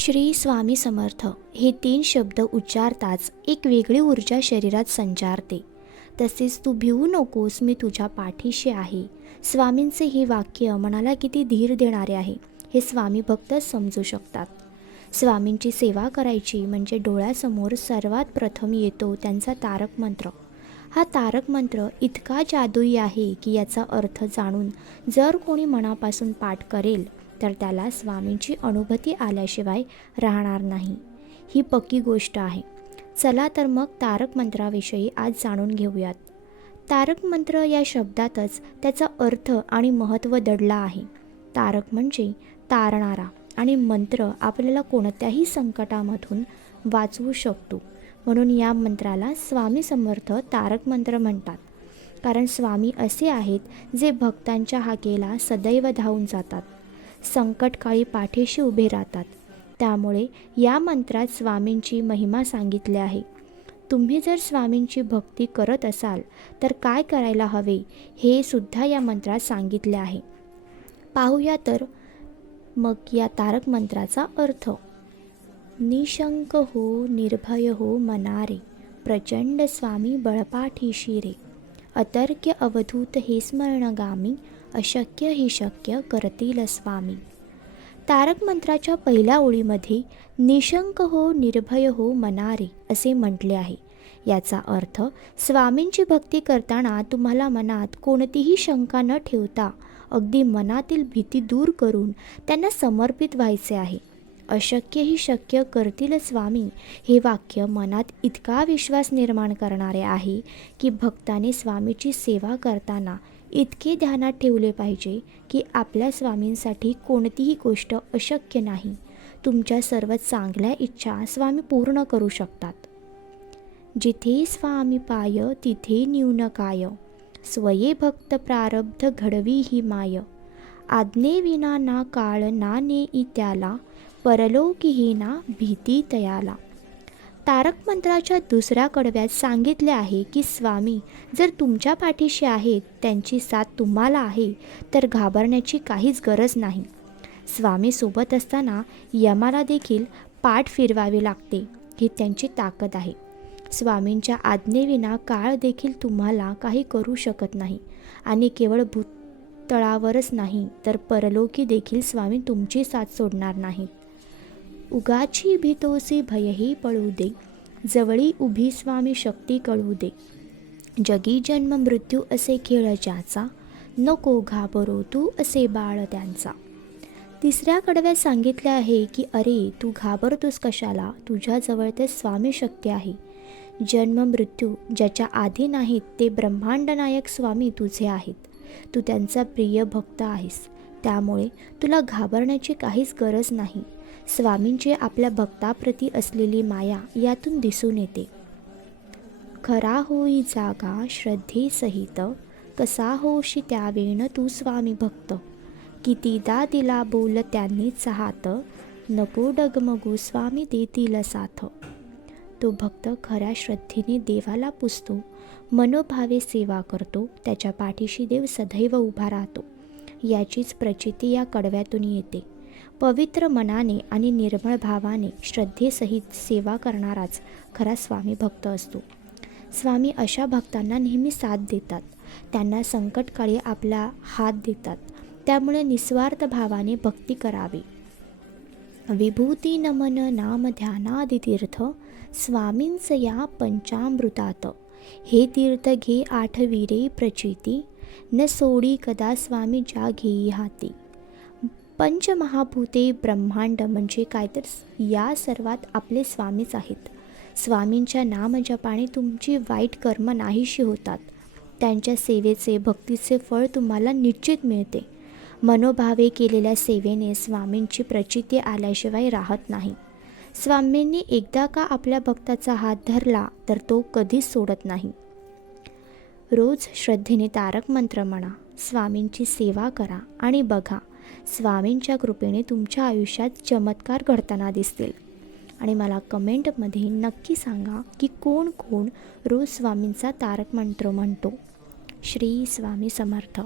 श्री स्वामी समर्थ. हे तीन शब्द उच्चारताच एक वेगळी ऊर्जा शरीरात संचारते. तसेच तू भिवू नकोस मी तुझ्या पाठीशी आहे. स्वामींचे हे वाक्य मनाला किती धीर देणारे आहे हे स्वामी भक्तच समजू शकतात. स्वामींची सेवा करायची म्हणजे डोळ्यासमोर सर्वात प्रथम येतो त्यांचा तारक मंत्र. हा तारक मंत्र इतका जादुई आहे की याचा अर्थ जाणून जर कोणी मनापासून पाठ करेल तर त्याला स्वामींची अनुभूती आल्याशिवाय राहणार नाही. ही पक्की गोष्ट आहे. चला तर मग तारक मंत्राविषयी आज जाणून घेऊयात. तारक मंत्र या शब्दातच त्याचा अर्थ आणि महत्त्व दडला आहे. तारक म्हणजे तारणारा आणि मंत्र आपल्याला कोणत्याही संकटामधून वाचवू शकतो. म्हणून या मंत्राला स्वामी समर्थ तारक मंत्र म्हणतात. कारण स्वामी असे आहेत जे भक्तांच्या हाकेला सदैव धावून जातात. संकटकाळी पाठीशी उभे राहतात. त्यामुळे या मंत्रात स्वामींची महिमा सांगितली आहे. तुम्ही जर स्वामींची भक्ती करत असाल तर काय करायला हवे हे सुद्धा या मंत्रात सांगितले आहे. पाहूया तर मग या तारक मंत्राचा अर्थ. निशंक हो निर्भय हो मनारे प्रचंड स्वामी बळपाठीशी रे. अतर्क्य अवधूत हे स्मरणगामी अशक्य ही शक्य करतील स्वामी. तारक मंत्राच्या पहिल्या ओळीमध्ये निशंक हो निर्भय हो मनारे असे म्हटले आहे. याचा अर्थ स्वामींची भक्ती करताना तुम्हाला मनात कोणतीही शंका न ठेवता अगदी मनातील भीती दूर करून त्यांना समर्पित व्हायचे आहे. अशक्यही शक्य करतील स्वामी. हे वाक्य मनात इतका विश्वास निर्माण करणारे आहे की भक्ताने स्वामीची सेवा करताना इतके ध्यानात ठेवले पाहिजे की आपल्या स्वामींसाठी कोणतीही गोष्ट अशक्य नाही. तुमच्या सर्व चांगल्या इच्छा स्वामी पूर्ण करू शकतात. जिथे स्वामी पाय तिथे न्यून काय. स्वये भक्त प्रारब्ध घडवी ही माय. आज्ञेविना ना काळ ना नेई त्याला परलोकीही ना भीती तयाला. तारक मंत्राच्या दुसऱ्या कडव्यात सांगितले आहे की स्वामी जर तुमच्या पाठीशी आहेत त्यांची साथ तुम्हाला आहे तर घाबरण्याची काहीच गरज नाही स्वामी सोबत असताना यमाला देखील पाठ फिरवावे लागते ही त्यांची ताकद आहे. स्वामींच्या आज्ञेविना काळ देखील तुम्हाला काही करू शकत नाही आणि केवळ भूतळावरच नाही तर परलोकी देखील स्वामी तुमची साथ सोडणार नाहीत. उगाची भीतोसी भयही पळू दे जवळी उभी स्वामी शक्ती कळू दे. जगी जन्म मृत्यू असे खेळ ज्याचा नको घाबरो तू असे बाळ त्यांचा. तिसऱ्या कडव्यात सांगितले आहे की अरे तू घाबरतोस कशाला? तुझ्याजवळ ते स्वामी शक्ती आहे. जन्म मृत्यू ज्याच्या आधी नाहीत ते ब्रह्मांड नायक स्वामी तुझे आहेत. तू त्यांचा प्रिय भक्त आहेस. त्यामुळे तुला घाबरण्याची काहीच गरज नाही. स्वामींची आपल्या भक्ताप्रती असलेली माया यातून दिसून येते. खरा होई जागा श्रद्धेसहित कसा होशी त्यावेण तू स्वामी भक्त? कितीदा दिला बोल त्यांनीच चाहत नको डगमगू स्वामी देतील साथ. तो भक्त खऱ्या श्रद्धेने देवाला पुजतो मनोभावे सेवा करतो त्याच्या पाठीशी देव सदैव उभा राहतो. याचीच प्रचिती या कडव्यातून येते. पवित्र मनाने आणि निर्मळ भावाने श्रद्धेसहित सेवा करणाराच खरा स्वामी भक्त असतो. स्वामी अशा भक्तांना नेहमी साथ देतात. त्यांना संकटकाळी आपला हात देतात. त्यामुळे निस्वार्थ भावाने भक्ती करावी. विभूती नमन नाम ध्यानादि तीर्थ स्वामींच या पंचामृतात. हे तीर्थ घे आठवीरे प्रचिती. न सोडी कदा स्वामी ज्या घेई हाती. पंचमहाभूते ब्रह्मांड म्हणजे काय? तर या सर्वात आपले स्वामीच आहेत. स्वामींच्या नामजपाने तुमची वाईट कर्म नाहीशी होतात. त्यांच्या सेवेचे भक्तीचे फळ तुम्हाला निश्चित मिळते. मनोभावे केलेल्या सेवेने स्वामींची प्रचिती आल्याशिवाय राहत नाही. स्वामींनी एकदा का आपल्या भक्ताचा हात धरला तर तो कधीच सोडत नाही. रोज श्रद्धेने तारक मंत्र म्हणा स्वामींची सेवा करा आणि बघा. स्वामींच्या कृपेने तुमच्या आयुष्यात चमत्कार घडताना दिसतील. आणि मला कमेंटमध्ये नक्की सांगा की कोण कोण रोज स्वामींचा तारक मंत्र म्हणतो. श्री स्वामी समर्थ.